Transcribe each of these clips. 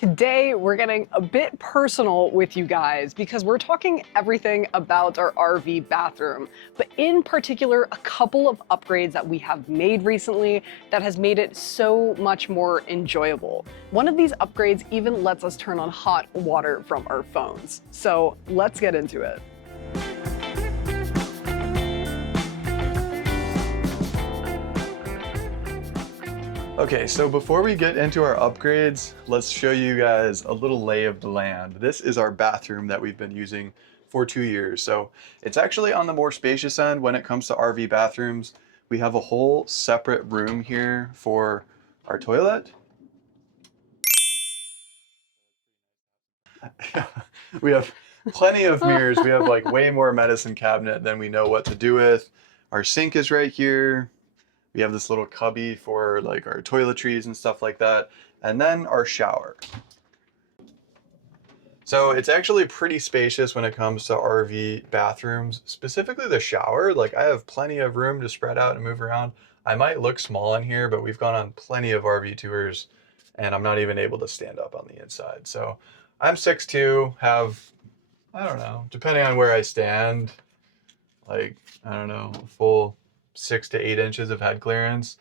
Today, we're getting a bit personal with you guys because we're talking everything about our RV bathroom, but in particular, a couple of upgrades that we have made recently that has made it so much more enjoyable. One of these upgrades even lets us turn on hot water from our phones. So let's get into it. Okay, so before we get into our upgrades, let's show you guys a little lay of the land. This is our bathroom that we've been using for 2 years. So it's actually on the more spacious end when it comes to RV bathrooms. We have a whole separate room here for our toilet. We have plenty of mirrors. We have like way more medicine cabinet than we know what to do with. Our sink is right here. We have this little cubby for like our toiletries and stuff like that. And then our shower. So it's actually pretty spacious when it comes to RV bathrooms, specifically the shower. Like I have plenty of room to spread out and move around. I might look small in here, but we've gone on plenty of RV tours and I'm not even able to stand up on the inside. So I'm 6'2", have, I don't know, depending on where I stand, like, I don't know, a full 6 to 8 inches of head clearance.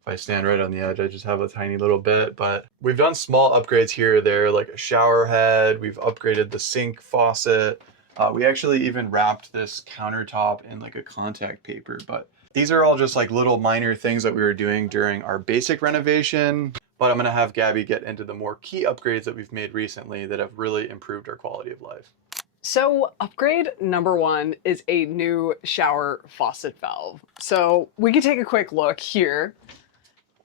If I stand right on the edge, I just have a tiny little bit, but we've done small upgrades here or there, like a shower head. We've upgraded the sink faucet. We actually even wrapped this countertop in like a contact paper, but these are all just like little minor things that we were doing during our basic renovation. But I'm gonna have Gabby get into the more key upgrades that we've made recently that have really improved our quality of life. So upgrade number one is a new shower faucet valve. So we could take a quick look here.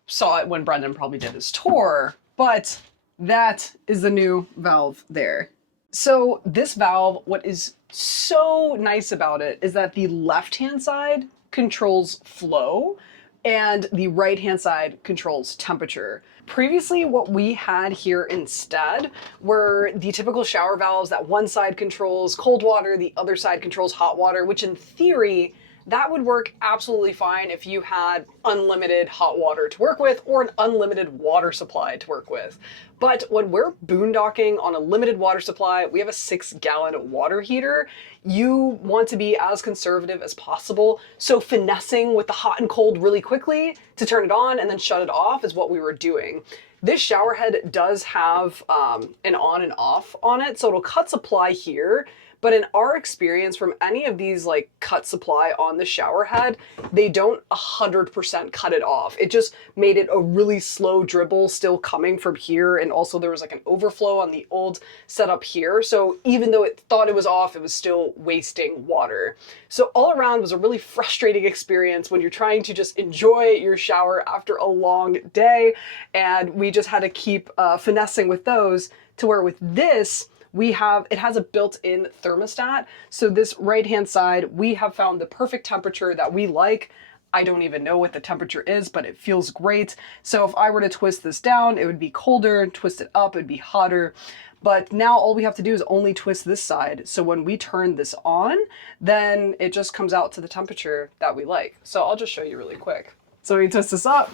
Saw it when Brendan probably did his tour, but that is the new valve there. So this valve, what is so nice about it is that the left-hand side controls flow and the right-hand side controls temperature. Previously, what we had here instead were the typical shower valves that one side controls cold water, the other side controls hot water, which in theory, that would work absolutely fine if you had unlimited hot water to work with or an unlimited water supply to work with. But when we're boondocking on a limited water supply, we have a 6-gallon water heater. You want to be as conservative as possible. So finessing with the hot and cold really quickly to turn it on and then shut it off is what we were doing. This shower head does have an on and off on it, so it'll cut supply here. But in our experience from any of these like cut supply on the shower head, they don't 100% cut it off. It just made it a really slow dribble still coming from here. And also there was like an overflow on the old setup here. So even though it thought it was off, it was still wasting water. So all around was a really frustrating experience when you're trying to just enjoy your shower after a long day. And we just had to keep finessing with those to where with this, it has a built-in thermostat. So this right-hand side, we have found the perfect temperature that we like. I don't even know what the temperature is, but it feels great. So if I were to twist this down, it would be colder, twist it up, it'd be hotter. But now all we have to do is only twist this side. So when we turn this on, then it just comes out to the temperature that we like. So I'll just show you really quick. So we twist this up,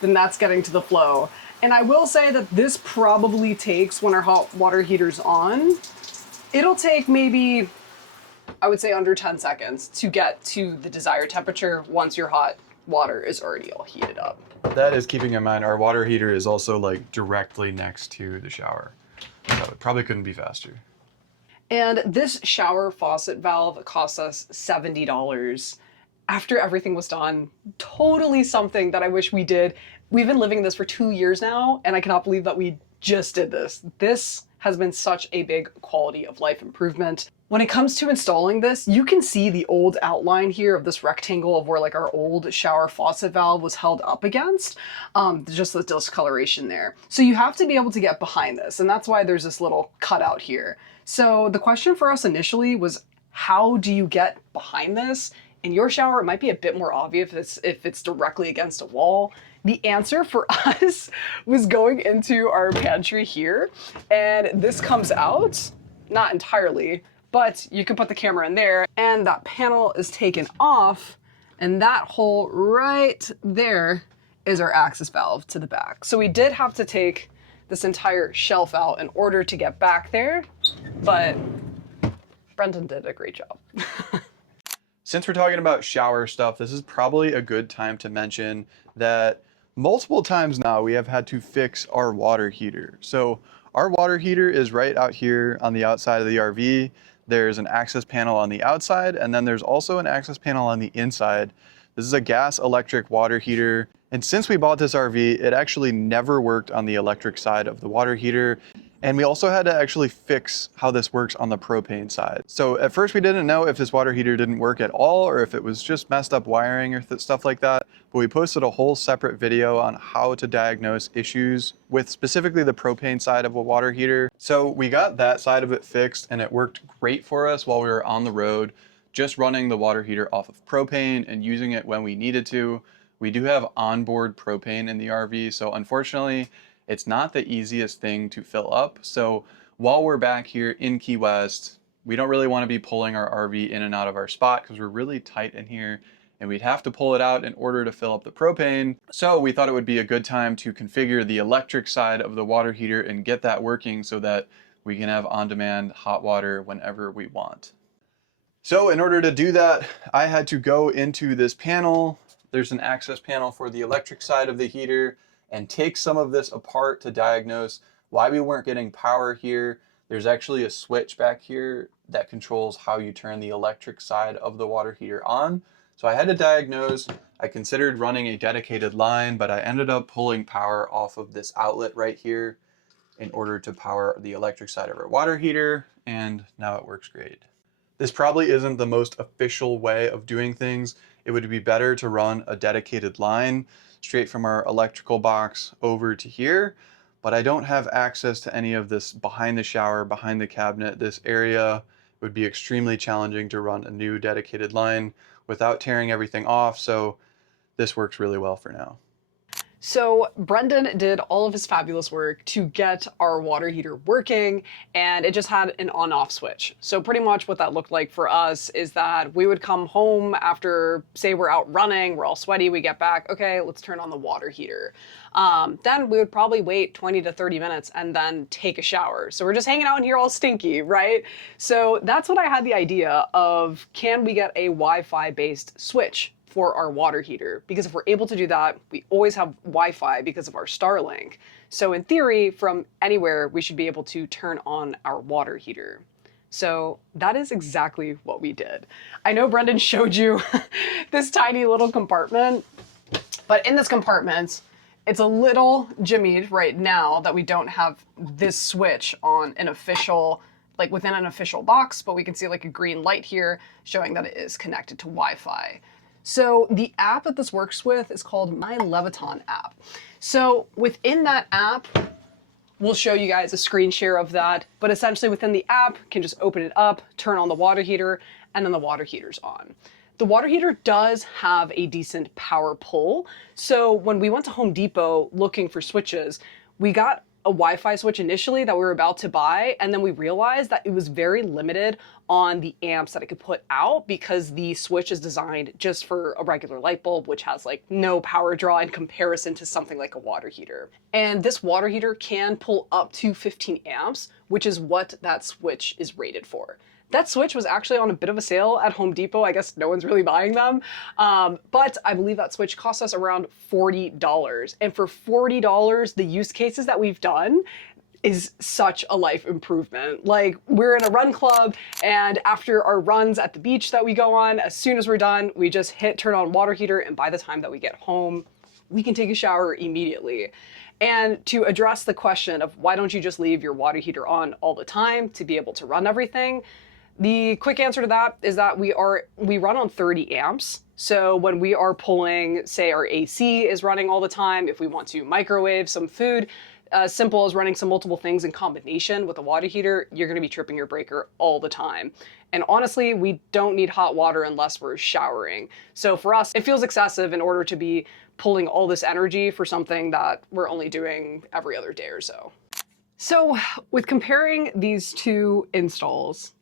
then that's getting to the flow. And I will say that this probably takes, when our hot water heater's on, it'll take maybe, I would say under 10 seconds to get to the desired temperature once your hot water is already all heated up. That is keeping in mind, our water heater is also like directly next to the shower. So it probably couldn't be faster. And this shower faucet valve cost us $70. After everything was done, totally something that I wish we did. We've been living this for 2 years now, and I cannot believe that we just did this. This has been such a big quality of life improvement. When it comes to installing this, you can see the old outline here of this rectangle of where like our old shower faucet valve was held up against, just the discoloration there. So you have to be able to get behind this, and that's why there's this little cutout here. So the question for us initially was, how do you get behind this? In your shower, it might be a bit more obvious if it's directly against a wall. The answer for us was going into our pantry here, and this comes out, not entirely, but you can put the camera in there, and that panel is taken off, and that hole right there is our access valve to the back. So we did have to take this entire shelf out in order to get back there, but Brendan did a great job. Since we're talking about shower stuff, this is probably a good time to mention that multiple times now we have had to fix our water heater. So our water heater is right out here on the outside of the RV. There's an access panel on the outside, and then there's also an access panel on the inside. This is a gas electric water heater. And since we bought this RV, it actually never worked on the electric side of the water heater. And we also had to actually fix how this works on the propane side. So at first we didn't know if this water heater didn't work at all or if it was just messed up wiring or stuff like that. But we posted a whole separate video on how to diagnose issues with specifically the propane side of a water heater. So we got that side of it fixed and it worked great for us while we were on the road, just running the water heater off of propane and using it when we needed to. We do have onboard propane in the RV, so unfortunately, it's not the easiest thing to fill up. So while we're back here in Key West, we don't really want to be pulling our RV in and out of our spot because we're really tight in here and we'd have to pull it out in order to fill up the propane. So we thought it would be a good time to configure the electric side of the water heater and get that working so that we can have on-demand hot water whenever we want. So in order to do that, I had to go into this panel. There's an access panel for the electric side of the heater, and take some of this apart to diagnose why we weren't getting power here. There's actually a switch back here that controls how you turn the electric side of the water heater on. So I had to diagnose. I considered running a dedicated line, but I ended up pulling power off of this outlet right here in order to power the electric side of our water heater, and now it works great. This probably isn't the most official way of doing things. It would be better to run a dedicated line straight from our electrical box over to here, but I don't have access to any of this behind the shower, behind the cabinet. This area would be extremely challenging to run a new dedicated line without tearing everything off, so this works really well for now. So Brendan did all of his fabulous work to get our water heater working, and it just had an on-off switch. So pretty much what that looked like for us is that we would come home after, say we're out running, we're all sweaty, we get back, okay, let's turn on the water heater. Then we would probably wait 20 to 30 minutes and then take a shower. So we're just hanging out in here all stinky, right? So that's what I had the idea of, can we get a Wi-Fi based switch for our water heater? Because if we're able to do that, we always have Wi-Fi because of our Starlink. So in theory, from anywhere, we should be able to turn on our water heater. So that is exactly what we did. I know Brendan showed you this tiny little compartment, but in this compartment, it's a little jimmied right now that we don't have this switch on an official, like within an official box, but we can see like a green light here showing that it is connected to Wi-Fi. So the app that this works with is called My Leviton app. So within that app, we'll show you guys a screen share of that, but essentially within the app, you can just open it up, turn on the water heater, and then the water heater's on. The water heater does have a decent power pull. So when we went to Home Depot looking for switches, we got a Wi-Fi switch initially that we were about to buy, and then we realized that it was very limited on the amps that it could put out because the switch is designed just for a regular light bulb, which has like no power draw in comparison to something like a water heater. And this water heater can pull up to 15 amps, which is what that switch is rated for. That switch was actually on a bit of a sale at Home Depot. I guess no one's really buying them. But I believe that switch cost us around $40. And for $40, the use cases that we've done is such a life improvement. Like, we're in a run club, and after our runs at the beach that we go on, as soon as we're done, we just hit turn on water heater, and by the time that we get home, we can take a shower immediately. And to address the question of why don't you just leave your water heater on all the time to be able to run everything, the quick answer to that is that we run on 30 amps. So when we are pulling, say our AC is running all the time, if we want to microwave some food, as simple as running some multiple things in combination with a water heater, you're gonna be tripping your breaker all the time. And honestly, we don't need hot water unless we're showering. So for us, it feels excessive in order to be pulling all this energy for something that we're only doing every other day or so. So with comparing these two installs,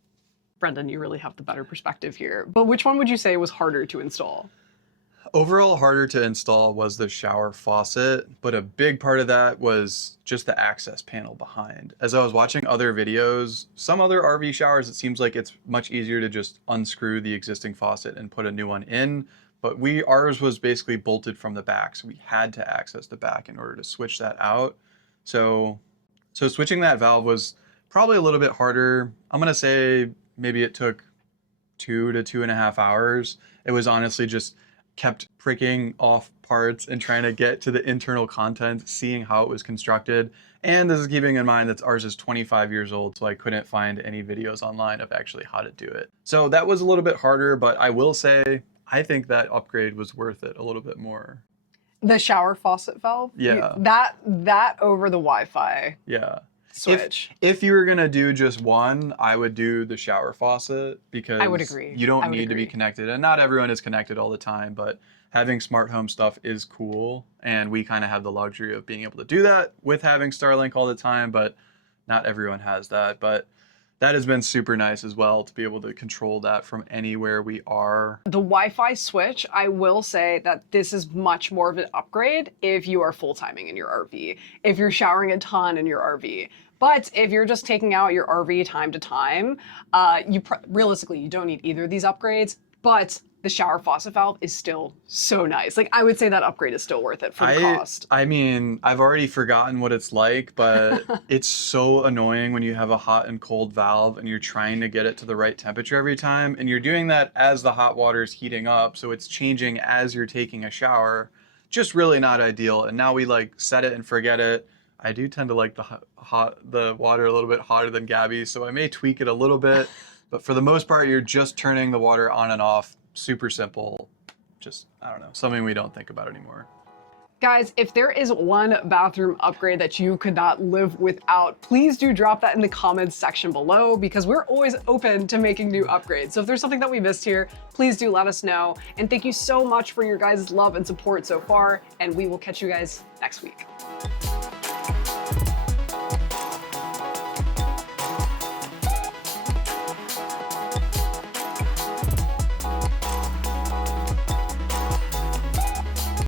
Brendan, you really have the better perspective here, but which one would you say was harder to install? Overall, harder to install was the shower faucet, but a big part of that was just the access panel behind. As I was watching other videos, some other RV showers, it seems like it's much easier to just unscrew the existing faucet and put a new one in. But ours was basically bolted from the back, so we had to access the back in order to switch that out. So switching that valve was probably a little bit harder. I'm gonna say maybe it took 2 to 2.5 hours. It was honestly just kept pricking off parts and trying to get to the internal content, seeing how it was constructed. And this is keeping in mind that ours is 25 years old, so I couldn't find any videos online of actually how to do it. So that was a little bit harder, but I will say, I think that upgrade was worth it a little bit more. The shower faucet valve? Yeah. That over the Wi-Fi. Yeah. Switch. If you were gonna do just one, I would do the shower faucet because I would agree. You don't need to be connected, and not everyone is connected all the time, but having smart home stuff is cool, and we kind of have the luxury of being able to do that with having Starlink all the time, but not everyone has that. But that has been super nice as well to be able to control that from anywhere we are. The Wi-Fi switch, I will say that this is much more of an upgrade if you are full timing in your RV, if you're showering a ton in your RV. But if you're just taking out your RV time to time, realistically, you don't need either of these upgrades, but the shower faucet valve is still so nice. Like, I would say that upgrade is still worth it for the cost. I mean, I've already forgotten what it's like, but it's so annoying when you have a hot and cold valve and you're trying to get it to the right temperature every time. And you're doing that as the hot water is heating up. So it's changing as you're taking a shower. Just really not ideal. And now we like set it and forget it. I do tend to like the water a little bit hotter than Gabby, so I may tweak it a little bit. But for the most part, you're just turning the water on and off. Super simple. Just, I don't know, something we don't think about anymore. Guys, if there is one bathroom upgrade that you could not live without, please do drop that in the comments section below, because we're always open to making new upgrades. So if there's something that we missed here, please do let us know. And thank you so much for your guys' love and support so far, and we will catch you guys next week.